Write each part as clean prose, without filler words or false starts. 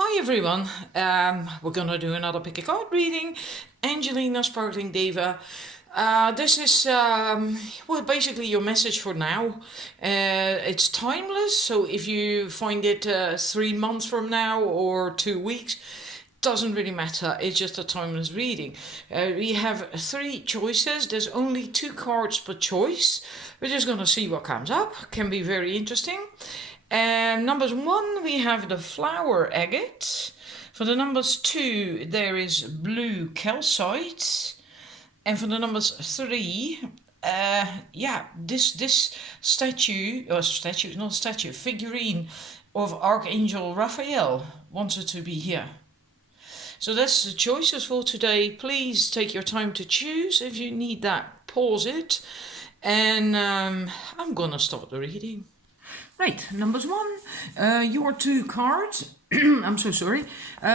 Hi everyone, we're gonna do another pick a card reading. Angelina Sparkling Deva. This is well, basically your message for now. It's timeless, so if you find it 3 months from now or 2 weeks, doesn't really matter. It's just a timeless reading. We have 3 choices. There's only 2 cards per choice. We're just gonna see what comes up. Can be very interesting. And numbers 1, we have the flower agate. For the numbers 2, there is blue calcite. And for the numbers 3, this figurine of Archangel Raphael wanted to be here. So that's the choices for today. Please take your time to choose. If you need that, pause it. And I'm gonna start the reading. Right, numbers 1, your 2 cards. I'm so sorry.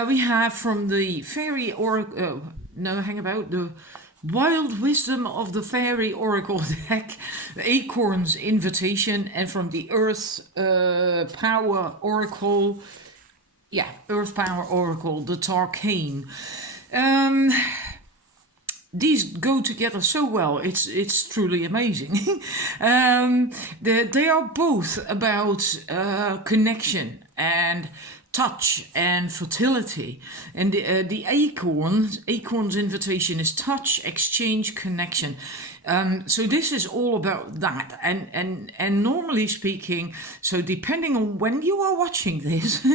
We have from the Fairy Oracle. The Wild Wisdom of the Fairy Oracle deck, the Acorn's Invitation, and from the Earth Power Oracle. Earth Power Oracle, the Tarkane. These go together so well. It's truly amazing. They are both about connection and touch and fertility. And the acorn's invitation is touch, exchange, connection. So this is all about that. And normally speaking, so depending on when you are watching this,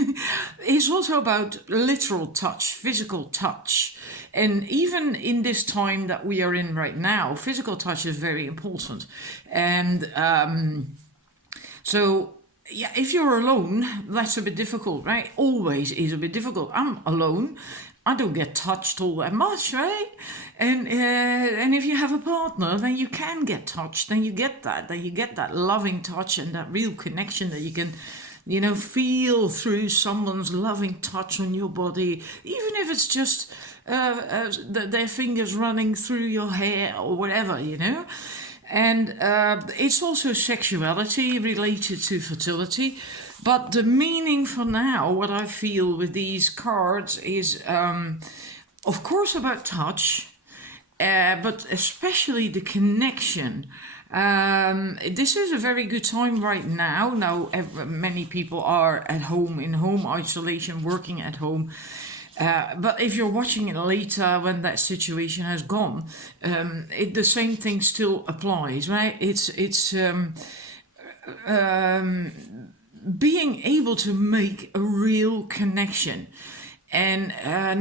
it's also about literal touch, physical touch. And even in this time that we are in right now, physical touch is very important. And if you're alone, that's a bit difficult, right? Always is a bit difficult. I'm alone. I don't get touched all that much, right? And if you have a partner, then you can get touched. Then you get that loving touch and that real connection that you can, feel through someone's loving touch on your body, even if it's just their fingers running through your hair or whatever, And it's also sexuality related to fertility. But the meaning for now, what I feel with these cards is, of course, about touch, but especially the connection. This is a very good time right now. Now, many people are at home, in home isolation, working at home. But if you're watching it later when that situation has gone, the same thing still applies, right? It's being able to make a real connection. And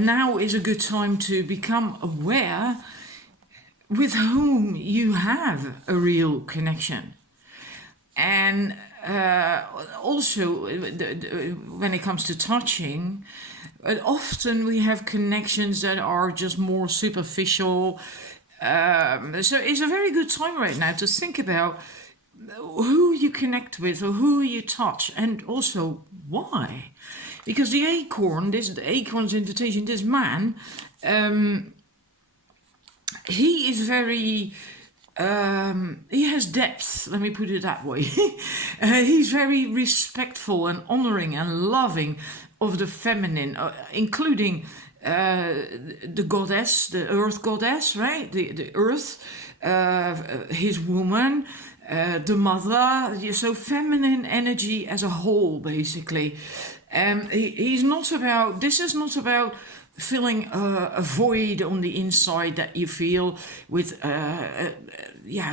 now is a good time to become aware with whom you have a real connection. And also, when it comes to touching, often we have connections that are just more superficial. So it's a very good time right now to think about who you connect with or who you touch, and also why. Because the acorn's invitation, this man, he is very... he has depth, let me put it that way. He's very respectful and honoring and loving of the feminine, including the goddess, the earth goddess, right? The earth, his woman, the mother. So feminine energy as a whole, basically. This is not about filling a void on the inside that you feel with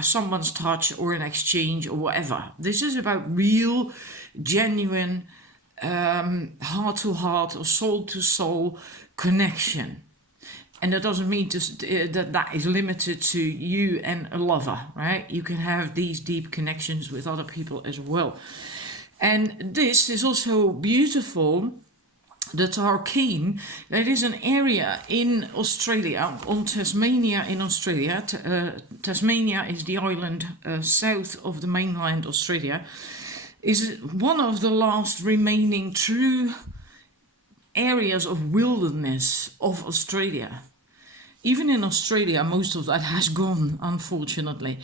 someone's touch or an exchange or whatever. This is about real, genuine, heart to heart or soul to soul connection. And that doesn't mean that is limited to you and a lover, right? You can have these deep connections with other people as well. And this is also beautiful. The Tarkane, that is an area in Australia, on Tasmania in Australia. Tasmania is the island south of the mainland Australia. Is one of the last remaining true areas of wilderness of Australia. Even in Australia, most of that has gone, unfortunately.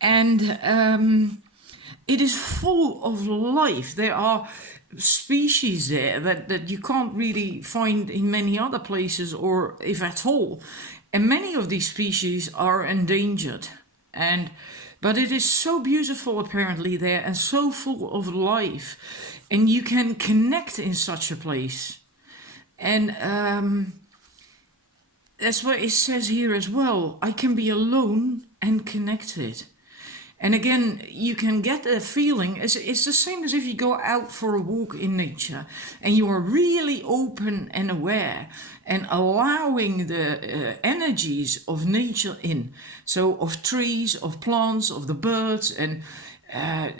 And it is full of life. There are species there that you can't really find in many other places, or if at all. And many of these species are endangered. And but it is so beautiful apparently there, and so full of life, and you can connect in such a place. And that's what it says here as well. I can be alone and connected. And again, you can get a feeling, it's the same as if you go out for a walk in nature and you are really open and aware and allowing the energies of nature in. So of trees, of plants, of the birds, and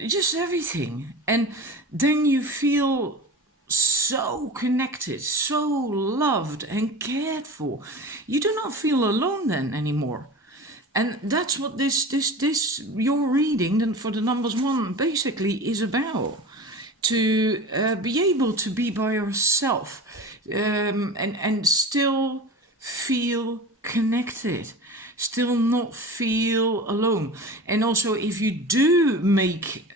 just everything. And then you feel so connected, so loved and cared for. You do not feel alone then anymore. And that's what this your reading then for the numbers 1 basically is about. To be able to be by yourself, and still feel connected, still not feel alone. And also, if you do make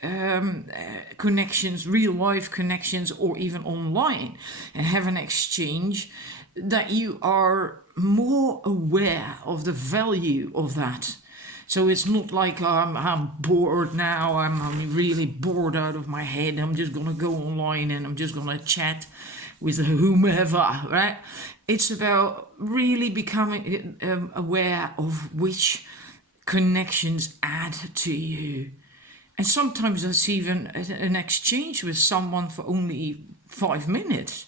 connections, real life connections, or even online, and have an exchange, that you are more aware of the value of that. So it's not like I'm bored now, I'm really bored out of my head, I'm just gonna go online and I'm just gonna chat with whomever, right? It's about really becoming aware of which connections add to you. And sometimes that's even an exchange with someone for only 5 minutes.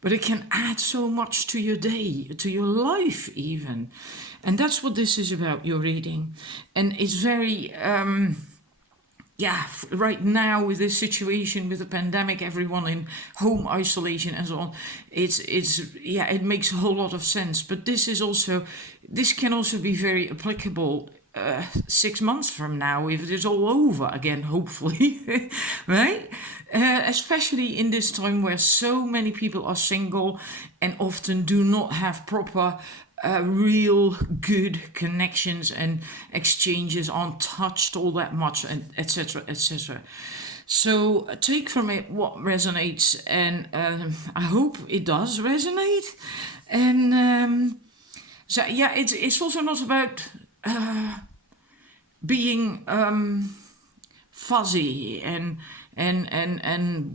But it can add so much to your day, to your life even. And that's what this is about, your reading. And it's very, right now with this situation, with the pandemic, everyone in home isolation and so on, it makes a whole lot of sense. But this can also be very applicable 6 months from now, if it is all over again, hopefully, right? Especially in this time where so many people are single and often do not have proper, real good connections, and exchanges aren't touched all that much, and etc. etc. So take from it what resonates, and I hope it does resonate. And it's also not about being fuzzy and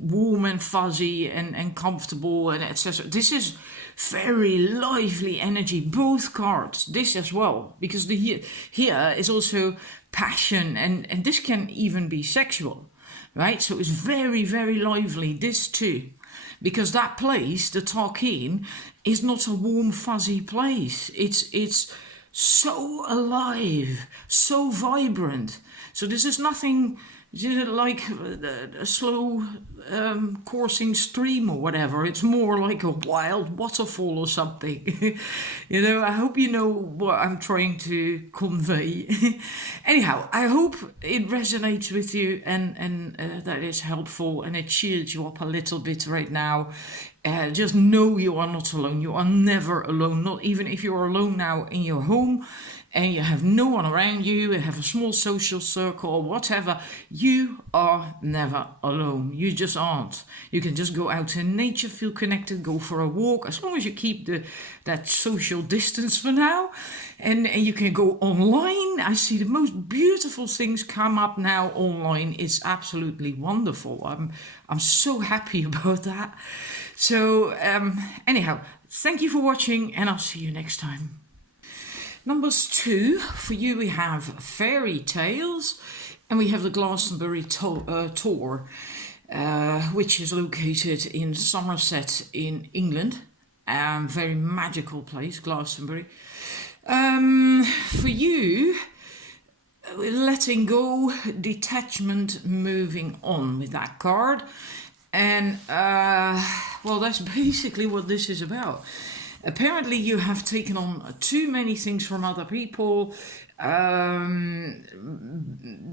warm and fuzzy and comfortable and etc. This is very lively energy, both cards, this as well, because here is also passion, and this can even be sexual, right? So it's very, very lively, this too, because that place, the Tarkin, is not a warm fuzzy place. It's so alive, so vibrant. So this is nothing like a slow coursing stream or whatever. It's more like a wild waterfall or something. I hope you know what I'm trying to convey. Anyhow, I hope it resonates with you, and that is helpful, and it cheers you up a little bit right now. Just know you are not alone. You are never alone, not even if you're alone now in your home and you have no one around you, you have a small social circle or whatever. You are never alone. You just aren't. You can just go out in nature, feel connected, go for a walk, as long as you keep that social distance for now. And you can go online. I see the most beautiful things come up now online. It's absolutely wonderful. I'm so happy about that. So anyhow, thank you for watching, and I'll see you next time. Numbers 2, for you we have Fairy Tales, and we have the Glastonbury Tour, which is located in Somerset in England. Very magical place, Glastonbury. For you, letting go, detachment, moving on with that card. And that's basically what this is about. Apparently you have taken on too many things from other people.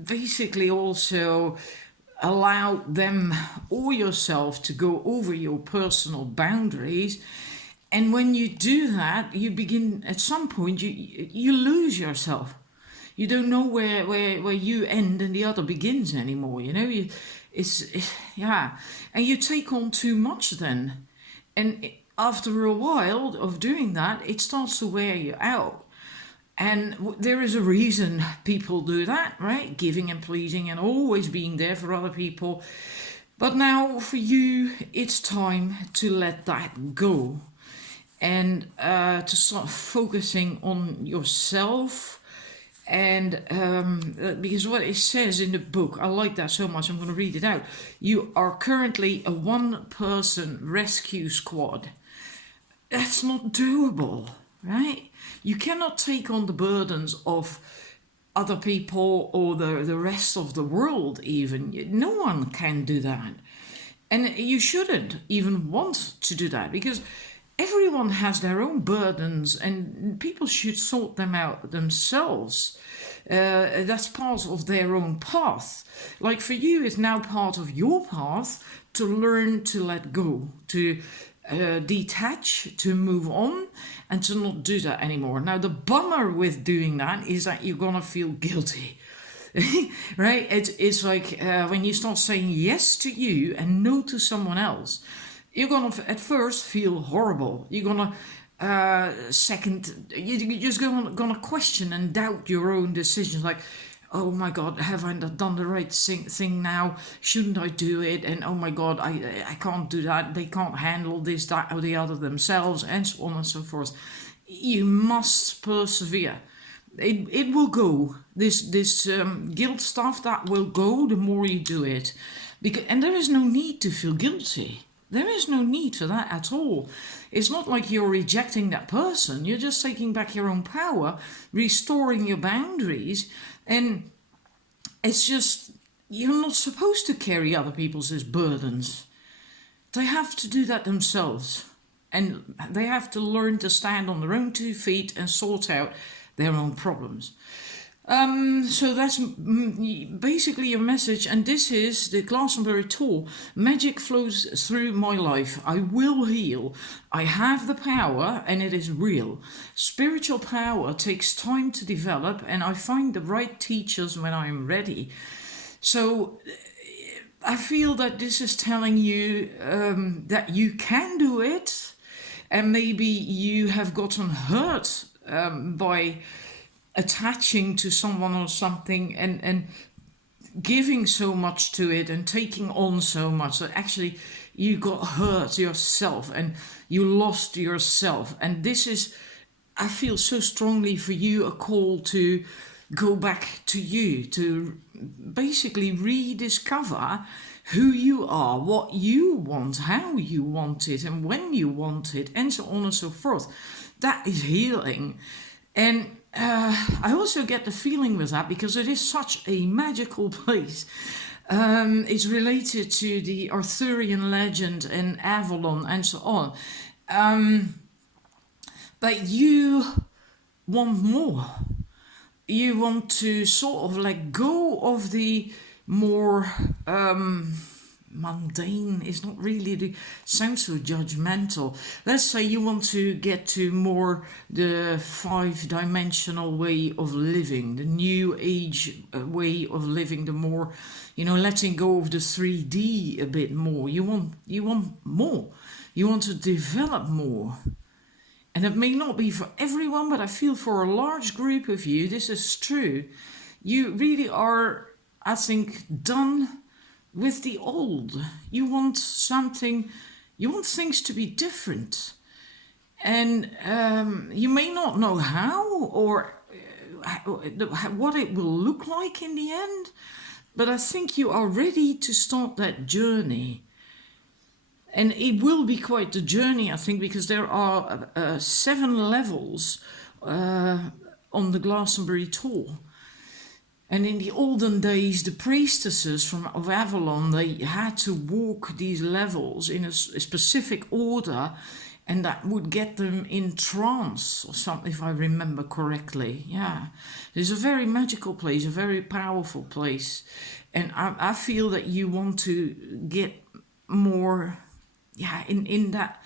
Basically also allow them or yourself to go over your personal boundaries. And when you do that, you begin, at some point, you lose yourself. You don't know where you end and the other begins anymore. Yeah, and you take on too much then, and after a while of doing that, it starts to wear you out. And there is a reason people do that, right? Giving and pleasing and always being there for other people. But now for you, it's time to let that go and to start focusing on yourself. And because what it says in the book, I like that so much, I'm going to read it out. You are currently a one-person rescue squad. That's not doable, right? You cannot take on the burdens of other people or the rest of the world, even. No one can do that. And you shouldn't even want to do that, because everyone has their own burdens and people should sort them out themselves. That's part of their own path. Like for you, it's now part of your path to learn to let go, to detach, to move on, and to not do that anymore. Now, the bummer with doing that is that you're gonna feel guilty. Right? It's like when you start saying yes to you and no to someone else, you're gonna at first feel horrible. You're gonna you're just gonna question and doubt your own decisions. Like, oh my God, have I done the right thing now? Shouldn't I do it? And oh my God, I can't do that. They can't handle this, that, or the other themselves, and so on and so forth. You must persevere. It will go. This guilt stuff, that will go the more you do it, and there is no need to feel guilty. There is no need for that at all. It's not like you're rejecting that person. You're just taking back your own power, restoring your boundaries, and it's just, you're not supposed to carry other people's burdens. They have to do that themselves, and they have to learn to stand on their own 2 feet and sort out their own problems. So that's basically your message, and this is the Glastonbury tool. Magic flows through my life. I will heal. I have the power, and it is real. Spiritual power takes time to develop, and I find the right teachers when I'm ready. So I feel that this is telling you that you can do it, and maybe you have gotten hurt by attaching to someone or something and giving so much to it and taking on so much that actually you got hurt yourself and you lost yourself. And this is, I feel so strongly for you, a call to go back to you, to basically rediscover who you are, what you want, how you want it, and when you want it, and so on and so forth. That is healing. And I also get the feeling with that, because it is such a magical place. It's related to the Arthurian legend and Avalon and so on. But you want more. You want to sort of let go of the more mundane, is not really sounds so judgmental. Let's say you want to get to more the 5-dimensional way of living, the new age way of living, the more, letting go of the 3D a bit more. You want more. You want to develop more. And it may not be for everyone, but I feel for a large group of you, this is true. You really are, I think, done with the old. You want things to be different. And you may not know how or what it will look like in the end, but I think you are ready to start that journey. And it will be quite the journey, I think, because there are 7 levels on the Glastonbury tour. And in the olden days, the priestesses of Avalon, they had to walk these levels in a specific order, and that would get them in trance or something, if I remember correctly. Yeah, it's a very magical place, a very powerful place. And I feel that you want to get more, in that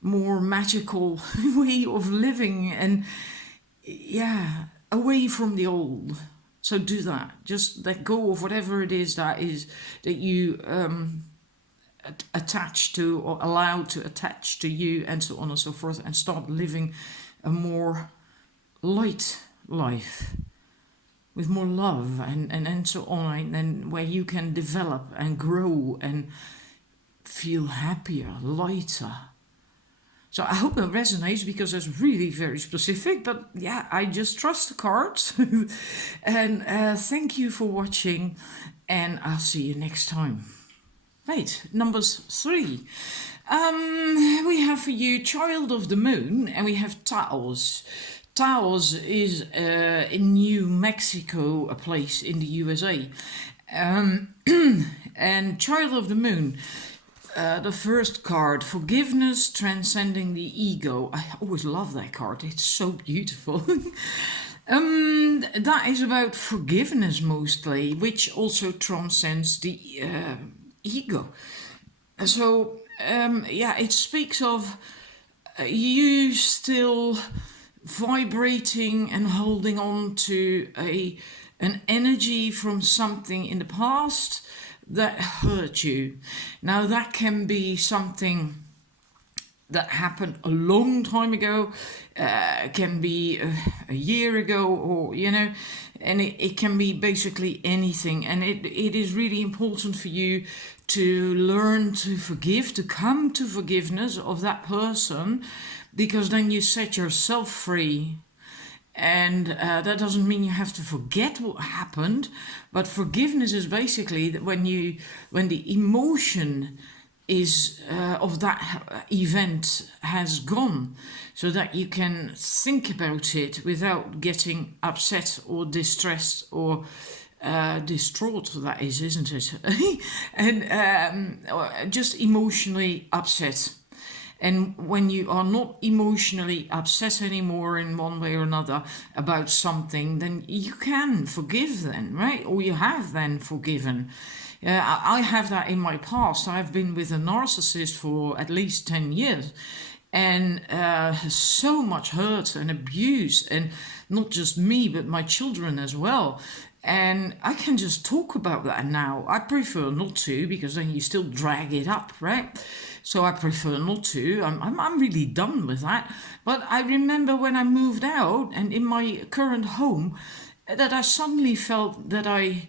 more magical way of living, and away from the old. So do that. Just let go of whatever it is that you attach to or allow to attach to you, and so on and so forth, and start living a more light life with more love and so on, and where you can develop and grow and feel happier, lighter. So I hope it resonates, because it's really very specific, but yeah, I just trust the cards. And thank you for watching, and I'll see you next time. Right, numbers 3. We have for you Child of the Moon, and we have Taos. Taos is in New Mexico, a place in the USA. And Child of the Moon, the first card, Forgiveness Transcending the Ego. I always love that card, it's so beautiful. That is about forgiveness mostly, which also transcends the ego. So, yeah, it speaks of you still vibrating and holding on to an energy from something in the past that hurt you. Now that can be something that happened a long time ago, can be a year ago, or and it can be basically anything. And it is really important for you to learn to forgive, to come to forgiveness of that person, because then you set yourself free. And that doesn't mean you have to forget what happened, but forgiveness is basically that when the emotion is of that event has gone, so that you can think about it without getting upset or distressed or distraught. That is, isn't it? And just emotionally upset. And when you are not emotionally upset anymore in one way or another about something, then you can forgive then, right? Or you have then forgiven. I have that in my past. I've been with a narcissist for at least 10 years. And so much hurt and abuse, and not just me, but my children as well. And I can just talk about that now. I prefer not to, because then you still drag it up, right? So I prefer not to. I'm really done with that. But I remember when I moved out and in my current home, that I suddenly felt that I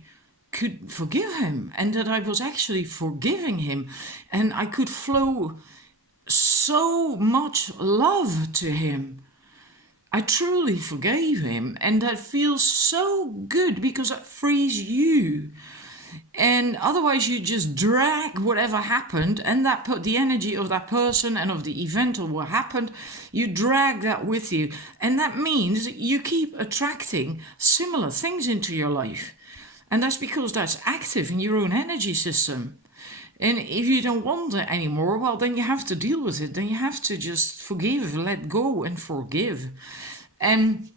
could forgive him, and that I was actually forgiving him, and I could flow so much love to him. I truly forgave him, and that feels so good, because that frees you. And otherwise you just drag whatever happened, and that put the energy of that person and of the event or what happened, you drag that with you. And that means you keep attracting similar things into your life. And that's because that's active in your own energy system. And if you don't want it anymore, well, then you have to deal with it. Then you have to just forgive, let go and forgive. And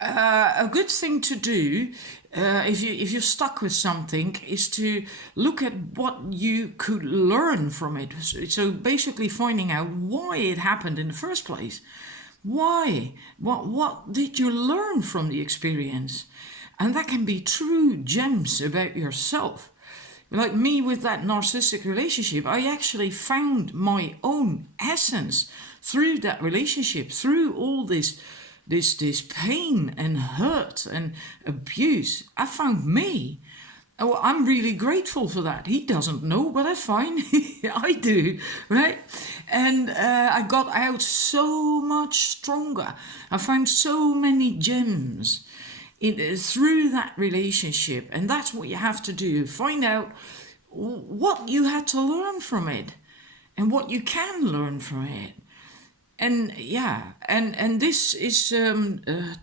a good thing to do, if you're stuck with something, is to look at what you could learn from it. So basically finding out why it happened in the first place. Why? What did you learn from the experience? And that can be true gems about yourself. Like me with that narcissistic relationship, I actually found my own essence through that relationship, through all this pain and hurt and abuse. I found me. Oh, I'm really grateful for that. He doesn't know, but that's fine. I do, right? And I got out so much stronger. I found so many gems through that relationship. And that's what you have to do. Find out what you had to learn from it and what you can learn from it. And yeah, and this is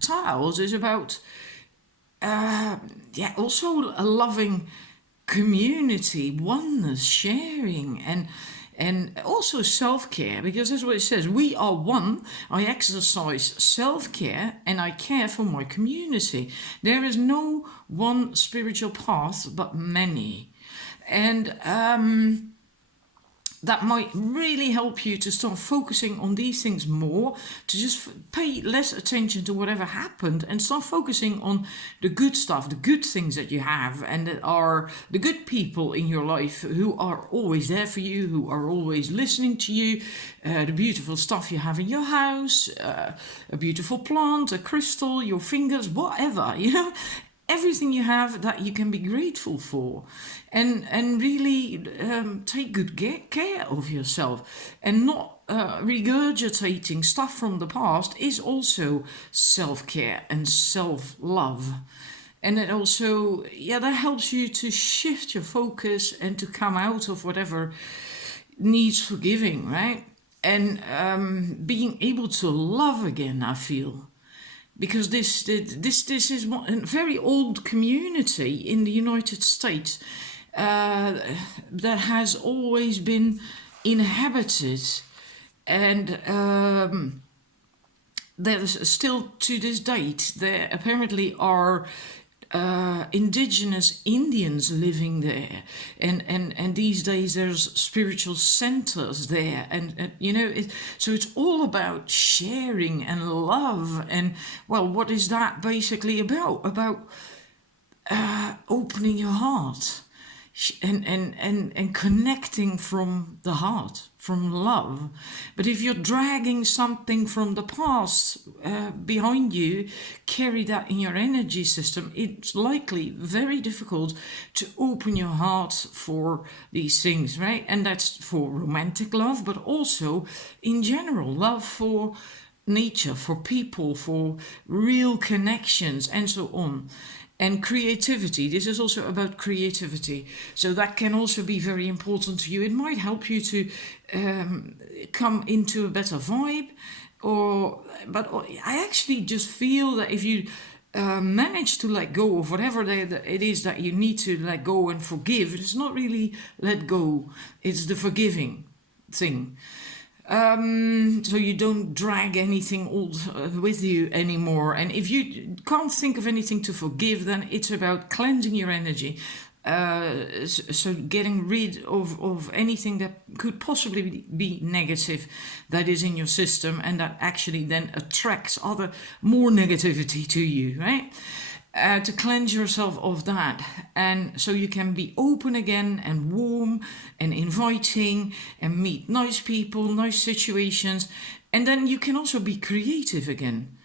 Tiles is about also a loving community, oneness, sharing, and also self-care, because that's what it says. We are one. I exercise self-care and I care for my community. There is no one spiritual path, but many. And that might really help you to start focusing on these things more, to just pay less attention to whatever happened and start focusing on the good stuff, the good things that you have, and that are the good people in your life who are always there for you, who are always listening to you, the beautiful stuff you have in your house, a beautiful plant, a crystal, your fingers, whatever, everything you have that you can be grateful for, and really take good care of yourself, and not regurgitating stuff from the past is also self-care and self-love. And it also, that helps you to shift your focus and to come out of whatever needs forgiving, right? And being able to love again, I feel. Because this is a very old community in the United States that has always been inhabited, and there's still to this date there apparently are indigenous Indians living there, and these days there's spiritual centers there, and so it's all about sharing and love. And well, what is that basically about opening your heart and connecting from the heart, from love. But if you're dragging something from the past behind you, carry that in your energy system, it's likely very difficult to open your heart for these things, right? And that's for romantic love, but also in general, love for nature, for people, for real connections, and so on. And creativity, this is also about creativity. So that can also be very important to you. It might help you to come into a better vibe. But I actually just feel that if you manage to let go of whatever it is that you need to let go and forgive, it's not really let go, it's the forgiving thing. So you don't drag anything old with you anymore. And if you can't think of anything to forgive, then it's about cleansing your energy. So getting rid of anything that could possibly be negative that is in your system, and that actually then attracts more negativity to you, right? To cleanse yourself of that, and so you can be open again and warm and inviting and meet nice people, nice situations, and then you can also be creative again,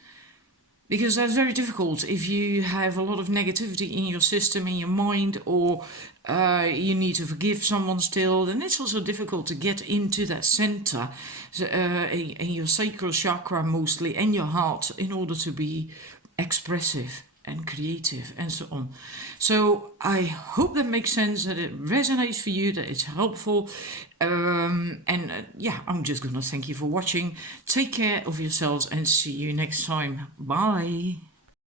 because that's very difficult if you have a lot of negativity in your system, in your mind, or you need to forgive someone still. Then it's also difficult to get into that center, in your sacral chakra mostly, and your heart, in order to be expressive and creative and so on. So I hope that makes sense, that it resonates for you, that it's helpful. I'm just gonna thank you for watching. Take care of yourselves and see you next time. Bye.